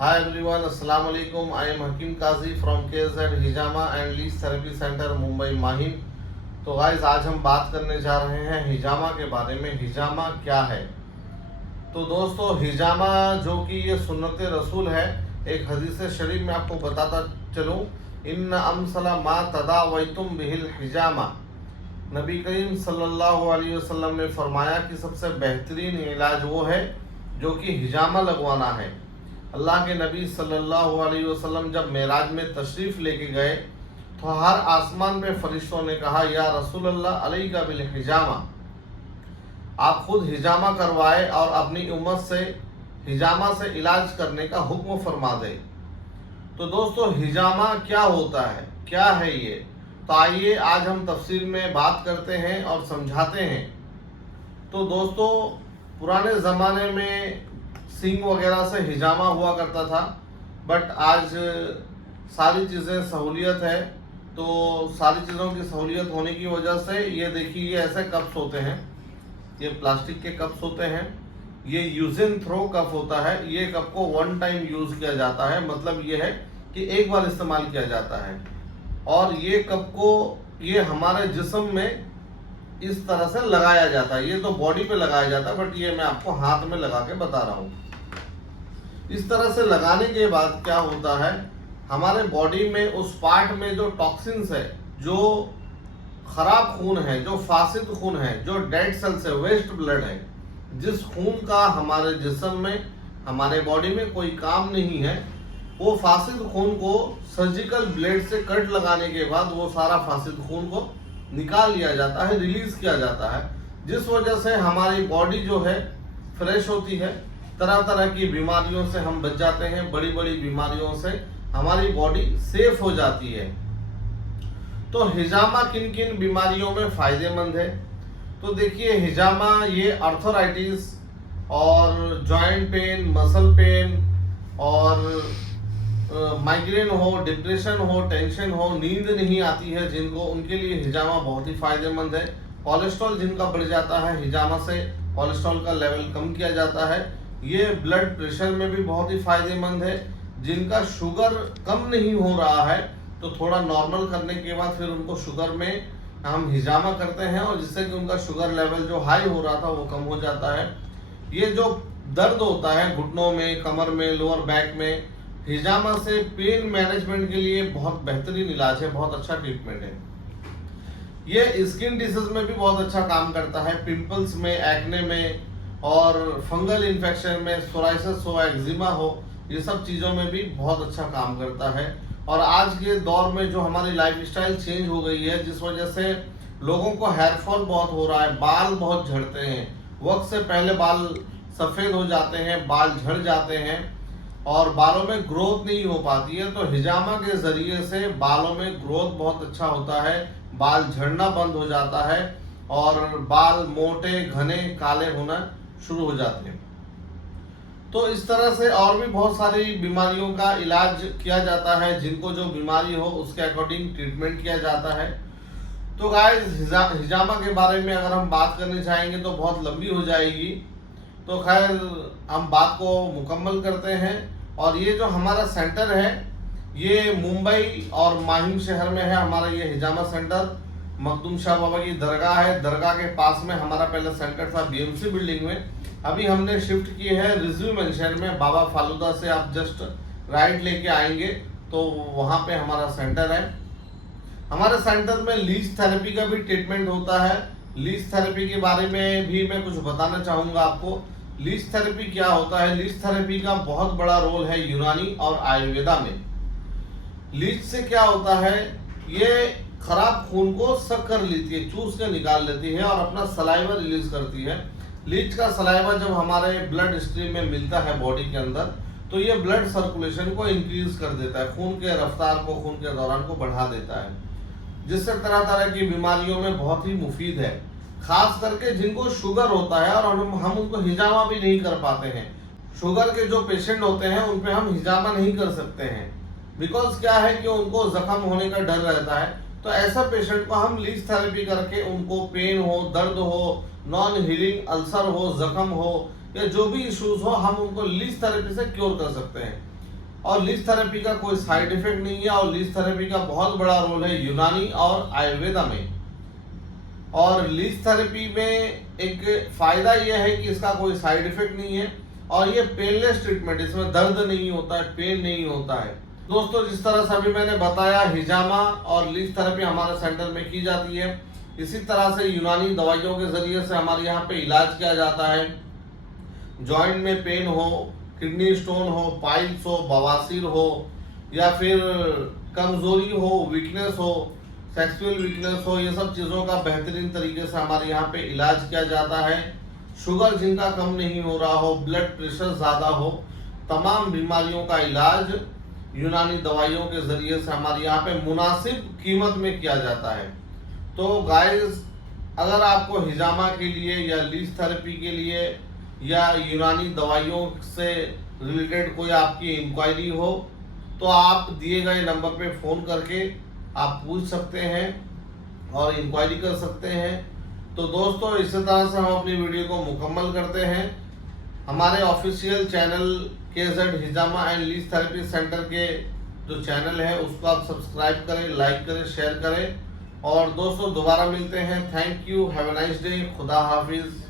Hi everyone, Assalamu alaikum. I am Hakim Kazi from KZ hijama and leech therapy centre Mumbai Mahim. तो guys आज हम बात करने जा रहे हैं हिजामा के बारे में। हिजामा क्या है? तो दोस्तों हिजामा जो कि ये सुन्नत रसूल है, एक हदीस शरीफ में आपको बताता चलूँ, इन्न अमसला मा तदावैतुम बिहिल हिजामा। नबी करीम सल्लल्लाहु अलैहि वसल्लम ने फरमाया कि सबसे बेहतरीन इलाज वो है जो कि हिजामा लगवाना है। अल्लाह के नबी सल्लल्लाहु अलैहि वसल्लम जब मेराज में तशरीफ़ लेके गए तो हर आसमान पे फरिश्तों ने कहा, या रसूल अल्लाह अलैका बिल हिजामा, आप खुद हिजामा करवाए और अपनी उम्मत से हिजामा से इलाज करने का हुक्म फरमा दे। तो दोस्तों हिजामा क्या होता है, क्या है ये? तो आइए आज हम तफसील में बात करते हैं और समझाते हैं। तो दोस्तों पुराने ज़माने में सींग वगैरह से हिजामा हुआ करता था, बट आज सारी चीज़ें सहूलियत है। तो सारी चीज़ों की सहूलियत होने की वजह से ये देखिए, ये ऐसे कप्स होते हैं, ये प्लास्टिक के कप्स होते हैं, ये यूज एंड थ्रो कप होता है। ये कप को वन टाइम यूज़ किया जाता है, मतलब ये है कि एक बार इस्तेमाल किया जाता है। और ये कप को ये हमारे जिस्म में इस तरह से लगाया जाता है। ये तो बॉडी पे लगाया जाता है, बट ये मैं आपको हाथ में लगा के बता रहा हूँ। इस तरह से लगाने के बाद क्या होता है, हमारे बॉडी में उस पार्ट में जो टॉक्सिन्स है, जो खराब खून है, जो फासिद खून है, जो डेड सेल्स है, वेस्ट ब्लड है, जिस खून का हमारे जिस्म में, हमारे बॉडी में कोई काम नहीं है, वो फासिद खून को सर्जिकल ब्लेड से कट लगाने के बाद वो सारा फासिद खून को निकाल लिया जाता है, रिलीज किया जाता है, जिस वजह से हमारी बॉडी जो है फ्रेश होती है। तरह तरह की बीमारियों से हम बच जाते हैं, बड़ी बड़ी बीमारियों से हमारी बॉडी सेफ हो जाती है। तो हिजामा किन किन बीमारियों में फ़ायदेमंद है? तो देखिए हिजामा ये आर्थराइटिस और जॉइंट पेन, मसल पेन और माइग्रेन हो, डिप्रेशन हो, टेंशन हो, नींद नहीं आती है जिनको, उनके लिए हिजामा बहुत ही फायदेमंद है। कोलेस्ट्रॉल जिनका बढ़ जाता है, हिजामा से कोलेस्ट्रॉल का लेवल कम किया जाता है। ये ब्लड प्रेशर में भी बहुत ही फायदेमंद है। जिनका शुगर कम नहीं हो रहा है तो थोड़ा नॉर्मल करने के बाद फिर उनको शुगर में हम हिजामा करते हैं, और जिससे कि उनका शुगर लेवल जो हाई हो रहा था वो कम हो जाता है। ये जो दर्द होता है घुटनों में, कमर में, लोअर बैक में, हिजामा से पेन मैनेजमेंट के लिए बहुत बेहतरीन इलाज है, बहुत अच्छा ट्रीटमेंट है। ये स्किन डिसीज में भी बहुत अच्छा काम करता है, पिंपल्स में, एक्ने में और फंगल इन्फेक्शन में, सोराइसिस हो, एक्जिमा हो, ये सब चीज़ों में भी बहुत अच्छा काम करता है। और आज के दौर में जो हमारी लाइफस्टाइल चेंज हो गई है, जिस वजह से लोगों को हेयर फॉल बहुत हो रहा है, बाल बहुत झड़ते हैं, वक्त से पहले बाल सफ़ेद हो जाते हैं, बाल झड़ जाते हैं और बालों में ग्रोथ नहीं हो पाती है। तो हिजामा के ज़रिए से बालों में ग्रोथ बहुत अच्छा होता है, बाल झड़ना बंद हो जाता है और बाल मोटे, घने, काले होना शुरू हो जाते हैं। तो इस तरह से और भी बहुत सारी बीमारियों का इलाज किया जाता है, जिनको जो बीमारी हो उसके अकॉर्डिंग ट्रीटमेंट किया जाता है। तो गाइस हिजामा के बारे में अगर हम बात करने चाहेंगे तो बहुत लंबी हो जाएगी, तो खैर हम बात को मुकम्मल करते हैं। और ये जो हमारा सेंटर है ये मुंबई और माहिम शहर में है। हमारा ये हिजामा सेंटर मखदूम शाह बाबा की दरगाह है, दरगाह के पास में हमारा पहले सेंटर था बीएमसी बिल्डिंग में। अभी हमने शिफ्ट की है रिजवी मेंशन में, बाबा फालूदा से आप जस्ट राइट लेके आएंगे तो वहाँ पे हमारा सेंटर है। हमारे सेंटर में लीज थेरेपी का भी ट्रीटमेंट होता है। लीज थेरेपी के बारे में भी मैं कुछ बताना चाहूँगा आपको। लीज थेरेपी क्या होता है? लीज थेरेपी का बहुत बड़ा रोल है यूनानी और आयुर्वेदा में। लीज से क्या होता है, ये खराब खून को सक कर लेती है, चूस के निकाल लेती है और अपना सलाइवा रिलीज करती है। लीच का सलाइवा जब हमारे ब्लड स्ट्रीम में मिलता है बॉडी के अंदर, तो ये ब्लड सर्कुलेशन को इंक्रीज कर देता है, खून के रफ्तार को, खून के दौरान को बढ़ा देता है, जिससे तरह तरह की बीमारियों में बहुत ही मुफीद है। खास करके जिनको शुगर होता है और हम उनको हिजामा भी नहीं कर पाते हैं। शुगर के जो पेशेंट होते हैं उन पे हम हिजामा नहीं कर सकते हैं, बिकॉज क्या है कि उनको जख्म होने का डर रहता है। तो ऐसा पेशेंट को हम लीज थेरेपी करके उनको पेन हो, दर्द हो, नॉन हीलिंग अल्सर हो, जख्म हो या जो भी इश्यूज हो, हम उनको लीज थेरेपी से क्योर कर सकते हैं। और लीच थेरेपी का कोई साइड इफेक्ट नहीं है। और लीच थेरेपी का बहुत बड़ा रोल है यूनानी और आयुर्वेदा में। और लीच थेरेपी में एक फायदा यह है कि इसका कोई साइड इफेक्ट नहीं है और ये पेनलेस ट्रीटमेंट, इसमें दर्द नहीं होता है, पेन नहीं होता है। दोस्तों, जिस तरह से अभी मैंने बताया हिजामा और लीच थेरेपी हमारे सेंटर में की जाती है, इसी तरह से यूनानी दवाइयों के जरिए से हमारे यहाँ पे इलाज किया जाता है। जॉइंट में पेन हो, किडनी स्टोन हो, पाइल्स हो, बवासीर हो, या फिर कमजोरी हो, वीकनेस हो, सेक्सुअल वीकनेस हो, ये सब चीज़ों का बेहतरीन तरीके से हमारे यहाँ पे इलाज किया जाता है। शुगर जिनका कम नहीं हो रहा हो, ब्लड प्रेशर ज़्यादा हो, तमाम बीमारियों का इलाज यूनानी दवाइयों के जरिए से हमारे यहाँ पे मुनासिब कीमत में किया जाता है। तो गाइस, अगर आपको हिजामा के लिए या लीच थेरेपी के लिए या यूनानी दवाइयों से रिलेटेड कोई आपकी इंक्वायरी हो तो आप दिए गए नंबर पे फ़ोन करके आप पूछ सकते हैं और इंक्वायरी कर सकते हैं। तो दोस्तों, इसी तरह से हम अपनी वीडियो को मुकम्मल करते हैं। हमारे official channel KZ hijama and leech therapy centre के जो चैनल है उसको आप सब्सक्राइब करें, लाइक करें, शेयर करें। और दोस्तों, दोबारा मिलते हैं। Thank you, have a nice day, खुदा हाफिज़।